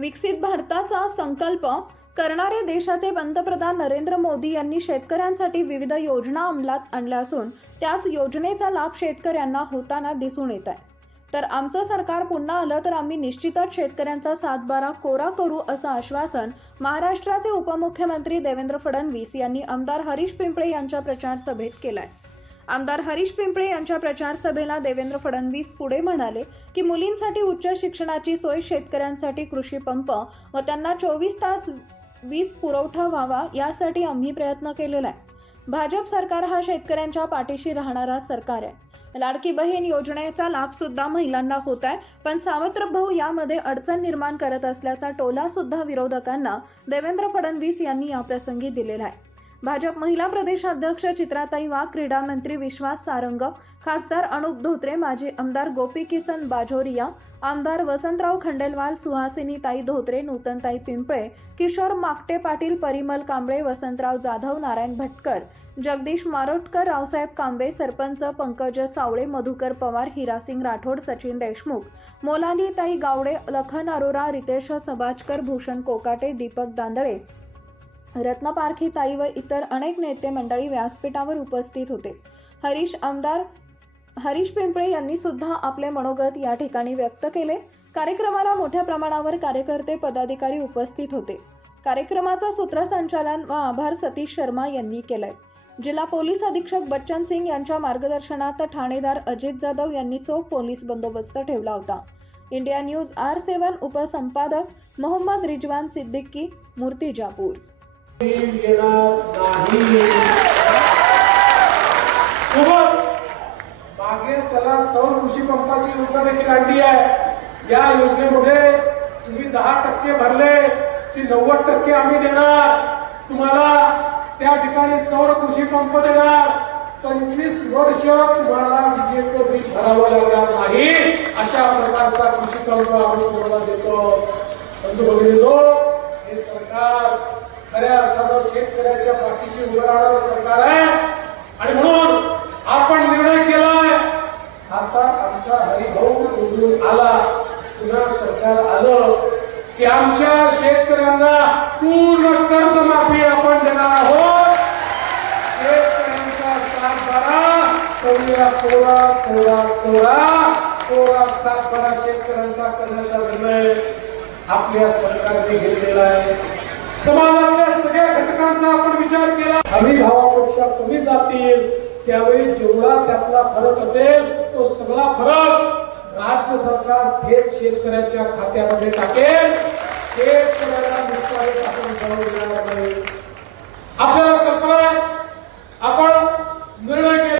विकसित भारताचा संकल्प करणारे देशाचे पंतप्रधान नरेंद्र मोदी यांनी शेतकऱ्यांसाठी विविध योजना अंमलात आणल्या असून त्याच योजनेचा लाभ शेतकऱ्यांना होताना दिसून येत आहे. तर आमचं सरकार पुन्हा आलं तर आम्ही निश्चितच शेतकऱ्यांचा सातबारा कोरा करू असं आश्वासन महाराष्ट्राचे उपमुख्यमंत्री देवेंद्र फडणवीस यांनी आमदार हरीश पिंपळे यांच्या प्रचार सभेत केलं आहे आमदार हरीश पिंपळे यांच्या प्रचार सभेला देवेंद्र फडणवीस पुढे म्हणाले की मुलींसाठी उच्च शिक्षणाची सोय शेतकऱ्यांसाठी कृषी पंप व त्यांना चोवीस तास वीज पुरवठा व्हावा यासाठी आम्ही प्रयत्न केलेला आहे. भाजप सरकार हा शेतकऱ्यांच्या पाठीशी राहणारा सरकार आहे. लाडकी बहीण योजनेचा लाभ सुद्धा महिलांना होत आहे पण सावत्र भाऊ यामध्ये अडचण निर्माण करत असल्याचा टोला सुद्धा विरोधकांना देवेंद्र फडणवीस यांनी याप्रसंगी दिलेला आहे. भाजप महिला प्रदेशाध्यक्ष चित्राताई वाघ क्रीडा मंत्री विश्वास सारंग खासदार अनुप धोत्रे माजी आमदार गोपी किसन बाजोरिया आमदार वसंतराव खंडेलवाल सुहासिनी ताई धोत्रे नूतनताई पिंपळे किशोर माकटे पाटील परिमल कांबळे वसंतराव जाधव नारायण भटकर जगदीश मारोटकर रावसाहेब कांबे सरपंच पंकज सावळे मधुकर पवार हिरासिंग राठोड सचिन देशमुख मोलालीताई गावडे लखन अरोरा रितेश सबाजकर भूषण कोकाटे दीपक दांदळे रत्नपारखी ताई व इतर अनेक नेते मंडळी व्यासपीठावर उपस्थित होते. हरीश आमदार हरीश पिंपळे यांनी सुद्धा आपले मनोगत या ठिकाणी व्यक्त केले. कार्यक्रमाला मोठ्या प्रमाणावर कार्यकर्ते पदाधिकारी उपस्थित होते. कार्यक्रमाचं सूत्रसंचालन व आभार सतीश शर्मा यांनी केलंय. जिल्हा पोलीस अधीक्षक बच्चन सिंग यांच्या मार्गदर्शनात ठाणेदार अजित जाधव यांनी चोख पोलीस बंदोबस्त ठेवला होता. इंडिया न्यूज आर सेवन उपसंपादक मोहम्मद रिजवान सिद्दीकी मूर्तिजापूर. त्याला सौर कृषी पंपाची योजना देखील आणली आहे या योजनेमध्ये तुम्ही दहा टक्के भरले की नव्वद टक्के आम्ही देणार तुम्हाला त्या ठिकाणी सौर कृषी पंप देणार पंचवीस वर्ष तुम्हाला विजेचं बिल भरावं लागणार नाही अशा प्रकारचा कृषी पंप आम्ही तुम्हाला देतो बंधू भगिनी हे सरकार खऱ्या अर्थानं शेतकऱ्याच्या पाठीशी सरकार आहे. आणि म्हणून आपण निर्णय केलाय. आता आमचा हरिभाऊ निवडून आला. पुन्हा सरकार आलं की आमच्या शेतकऱ्यांना पूर्ण कर्जमाफी आपण देणार आहोत. शेतकऱ्यांचा सातबारा करूया कोरा कोरा कोरा. कोरा सातबारा शेतकऱ्यांचा करण्याचा निर्णय आपल्या सरकारने घेतलेला आहे. समाजातल्या सगळ्या घटकांचा आपण विचार केला. हवी भावापेक्षा कमी जातील. त्यावेळी जेवढा त्यातला फरक असेल तो सगळा फरक राज्य सरकार थेट शेतकऱ्याच्या खात्यामध्ये टाकेल. शेतकऱ्याला नुकसान आपण